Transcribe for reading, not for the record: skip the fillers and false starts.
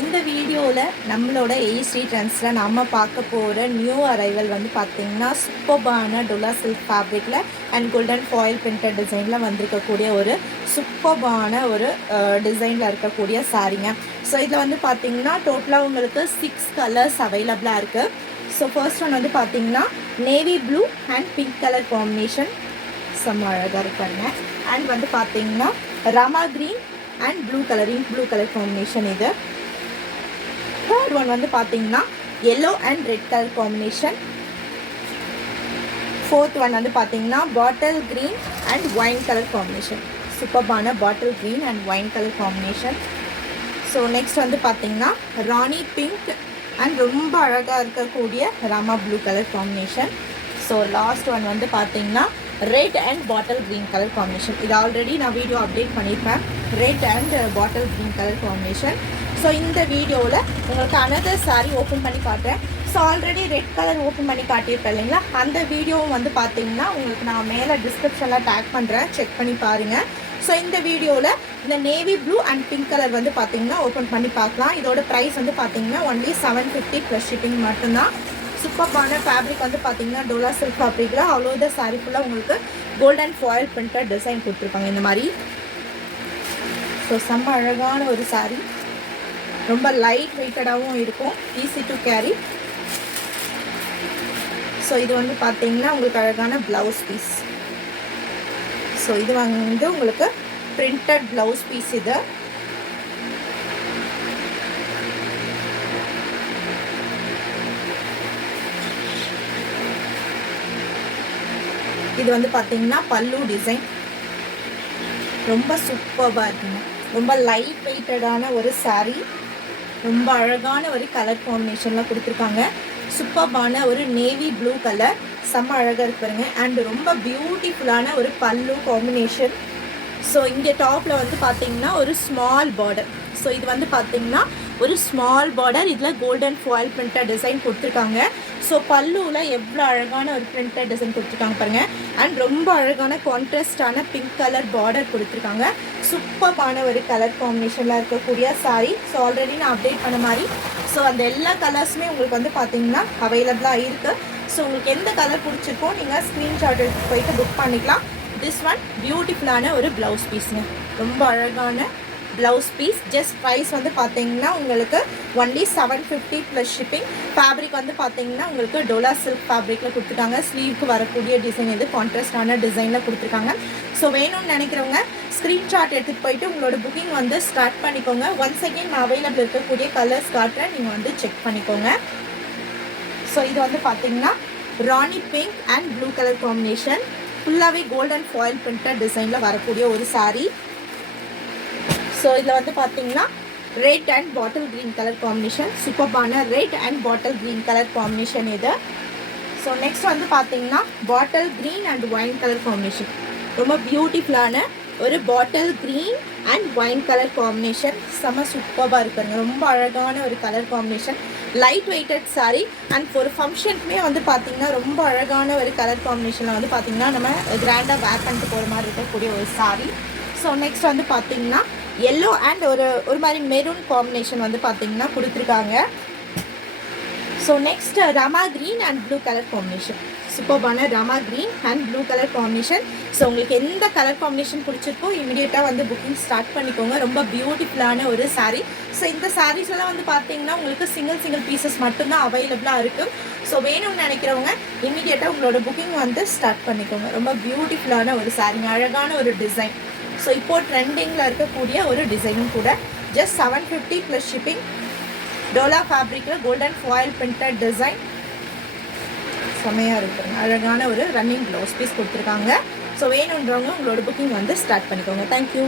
இந்த வீடியோவில் நம்மளோட ஏஸ்ரீ ட்ரெண்ட்ஸில் நம்ம பார்க்க போகிற நியூ அரைவல் வந்து பார்த்திங்கன்னா சூப்பர்பான டொலா சில்க் ஃபேப்ரிக்கில் அண்ட் கோல்டன் ஃபாயில் பிரிண்டட் டிசைனில் வந்திருக்கக்கூடிய ஒரு சூப்பர்பான ஒரு டிசைனில் இருக்கக்கூடிய சாரீங்க. ஸோ இதில் வந்து பார்த்திங்கன்னா டோட்டலாக உங்களுக்கு 6 கலர்ஸ் அவைலபிளாக இருக்குது. ஸோ ஃபர்ஸ்ட் ஒன் வந்து பார்த்திங்கன்னா navy blue and pink colour combination செம்ம அழகாக இருக்காங்க. அண்ட் வந்து பார்த்திங்கன்னா Rama green and blue colour combination. இது தேர்ட் ஒன் வந்து பார்த்தீங்கன்னா yellow and red colour combination. Fourth one வந்து பார்த்தீங்கன்னா bottle green and wine colour combination. சூப்பர்பான bottle green and wine colour combination. So next வந்து பார்த்தீங்கன்னா ராணி பிங்க் அண்ட் ரொம்ப அழகாக இருக்கக்கூடிய Rama blue colour combination. So last one வந்து பார்த்தீங்கன்னா red and bottle green colour combination. இது ஆல்ரெடி நான் வீடியோ அப்டேட் பண்ணியிருப்பேன், red and bottle green colour combination. So இந்த வீடியோவில் உங்களுக்கு அனதர் சாரீ ஓப்பன் பண்ணி காட்டுறேன். So already red colour open பண்ணி காட்டியிருப்பேன் இல்லைங்களா, அந்த வீடியோவும் வந்து பார்த்தீங்கன்னா உங்களுக்கு நான் மேலே டிஸ்கிரிப்ஷனில் டேக் பண்ணுறேன், செக் பண்ணி பாருங்கள். ஸோ இந்த வீடியோவில் இந்த navy blue and pink colour வந்து பார்த்தீங்கன்னா ஓப்பன் பண்ணி பார்க்கலாம். இதோட ப்ரைஸ் வந்து பார்த்தீங்கன்னா ஒன்லி 750 ப்ளஸ் ஷிப்பிங் மட்டும்தான். சூப்பர்பான ஃபேப்ரிக் வந்து பார்த்தீங்கன்னா டோலா சில்க் ஃபேப்ரிக்கில் அவ்வளோ த சாரீ ஃபுல்லாக உங்களுக்கு கோல்டன் ஃபாயில் பிரிண்டட் டிசைன் கொடுத்துருப்பாங்க இந்த மாதிரி. ஸோ செம்ம அழகான ஒரு சாரீ, ரொம்ப லைட் வெயிட்டடாகவும் இருக்கும், ஈஸி டு கேரி. ஸோ இது வந்து பார்த்தீங்கன்னா உங்களுக்கு அழகான ப்ளவுஸ் பீஸ். ஸோ இது வந்து உங்களுக்கு பிரிண்டட் ப்ளவுஸ் பீஸ். இது வந்து பார்த்தீங்கன்னா பல்லு டிசைன் ரொம்ப சூப்பராக இருக்குங்க. ரொம்ப லைட் வெயிட்டடான ஒரு சாரீ, ரொம்ப அழகான ஒரு கலர் காம்பினேஷன்லாம் கொடுத்துருக்காங்க. சூப்பர்பான ஒரு நேவி ப்ளூ கலர் செம்ம அழகாக இருப்பாருங்க. அண்ட் ரொம்ப பியூட்டிஃபுல்லான ஒரு பல்லு காம்பினேஷன். ஸோ இங்கே டாப்பில் வந்து பார்த்தீங்கன்னா ஒரு ஸ்மால் பார்டர். ஸோ இது வந்து பார்த்தீங்கன்னா ஒரு ஸ்மால் பார்டர், இதில் கோல்டன் ஃபாயில் பிரிண்டட் டிசைன் கொடுத்துருக்காங்க. ஸோ பல்லுவில் எவ்வளோ அழகான ஒரு பிரிண்டட் டிசைன் கொடுத்துருக்காங்க பாருங்கள். அண்ட் ரொம்ப அழகான கான்ட்ராஸ்டான பிங்க் கலர் பார்டர் கொடுத்துருக்காங்க. சூப்பர்பான ஒரு கலர் காம்பினேஷனில் இருக்கக்கூடிய சாரீ. ஸோ ஆல்ரெடி நான் அப்டேட் பண்ண மாதிரி ஸோ அந்த எல்லா கலர்ஸுமே உங்களுக்கு வந்து பார்த்தீங்கன்னா அவைலபிளாக இருக்குது. ஸோ உங்களுக்கு எந்த கலர் பிடிச்சிருக்கோ நீங்கள் ஸ்க்ரீன்ஷாட் எடுத்து போயிட்டு புக் பண்ணிக்கலாம். திஸ் ஒன் பியூட்டிஃபுல்லான ஒரு ப்ளவுஸ் பீஸுங்க, ரொம்ப அழகான ப்ளவுஸ் பீஸ். ஜஸ்ட் ப்ரைஸ் வந்து பார்த்தீங்கன்னா உங்களுக்கு ஒன்லி 750 ப்ளஸ் ஷிப்பிங். ஃபேப்ரிக் வந்து பார்த்தீங்கன்னா உங்களுக்கு டோலா சில்க் ஃபேப்ரிக்கில் கொடுத்துருக்காங்க. ஸ்லீவ்க்கு வரக்கூடிய டிசைன் இது கான்ட்ராஸ்டான டிசைனில் கொடுத்துருக்காங்க. ஸோ வேணும்னு நினைக்கிறவங்க ஸ்க்ரீன்ஷாட் எடுத்துகிட்டு போயிட்டு உங்களோட புக்கிங் வந்து ஸ்டார்ட் பண்ணிக்கோங்க. ஒன்ஸ் அகெயின் நான் அவைலபிள் இருக்கக்கூடிய கலர்ஸ் காட்டுறேன், நீங்கள் வந்து செக் பண்ணிக்கோங்க. ஸோ இது வந்து பார்த்தீங்கன்னா Rani pink and blue colour combination, ஃபுல்லாகவே கோல்டன் ஃபாயில் பிரிண்டட் டிசைனில் வரக்கூடிய ஒரு சாரீ. ஸோ இதில் வந்து பார்த்தீங்கன்னா red and bottle green colour combination, சூப்பர்பான red and bottle green colour combination இது. ஸோ நெக்ஸ்ட் வந்து பார்த்தீங்கன்னா bottle green and wine colour combination, ரொம்ப பியூட்டிஃபுல்லான ஒரு bottle green and wine colour combination. செம்ம சூப்பராக இருப்பாருங்க, ரொம்ப அழகான ஒரு colour combination, light weighted sari. And ஒரு ஃபங்க்ஷனுக்குமே வந்து பார்த்திங்கன்னா ரொம்ப அழகான ஒரு கலர் காம்பினேஷனில் வந்து பார்த்திங்கன்னா நம்ம கிராண்டாக வேர் பண்ணிட்டு போகிற மாதிரி இருக்கக்கூடிய ஒரு சாரீ. ஸோ நெக்ஸ்ட் வந்து பார்த்திங்கன்னா எல்லோ அண்ட் ஒரு மாதிரி மெரூன் காம்பினேஷன் வந்து பார்த்திங்கன்னா கொடுத்துருக்காங்க. So next Rama green and blue colour combination, சூப்பர்பான Rama green and blue colour combination. So உங்களுக்கு எந்த கலர் காம்பினேஷன் பிடிச்சிருக்கோ இமீடியட்டாக வந்து புக்கிங் ஸ்டார்ட் பண்ணிக்கோங்க. ரொம்ப பியூட்டிஃபுல்லான ஒரு சாரீ. ஸோ இந்த சாரீஸ் எல்லாம் வந்து பார்த்தீங்கன்னா உங்களுக்கு சிங்கிள் பீசஸ் மட்டும்தான் அவைலபிளாக இருக்குது. ஸோ வேணும்னு நினைக்கிறவங்க இமீடியட்டாக உங்களோட புக்கிங் வந்து ஸ்டார்ட் பண்ணிக்கோங்க. ரொம்ப பியூட்டிஃபுல்லான ஒரு சாரீ, அழகான ஒரு டிசைன். ஸோ இப்போது ட்ரெண்டிங்கில் இருக்கக்கூடிய ஒரு டிசைனும் கூட. Just 750 plus shipping. டோலா ஃபேப்ரிக்கில் கோல்டன் ஃபாயில் பிரிண்டட் டிசைன் செம்மையாக இருக்குங்க. அழகான ஒரு ரன்னிங் ப்ளவுஸ் பீஸ் கொடுத்துருக்காங்க. ஸோ வேணுன்றவங்க உங்களோட புக்கிங் வந்து ஸ்டார்ட் பண்ணிக்கோங்க. தேங்க்யூ.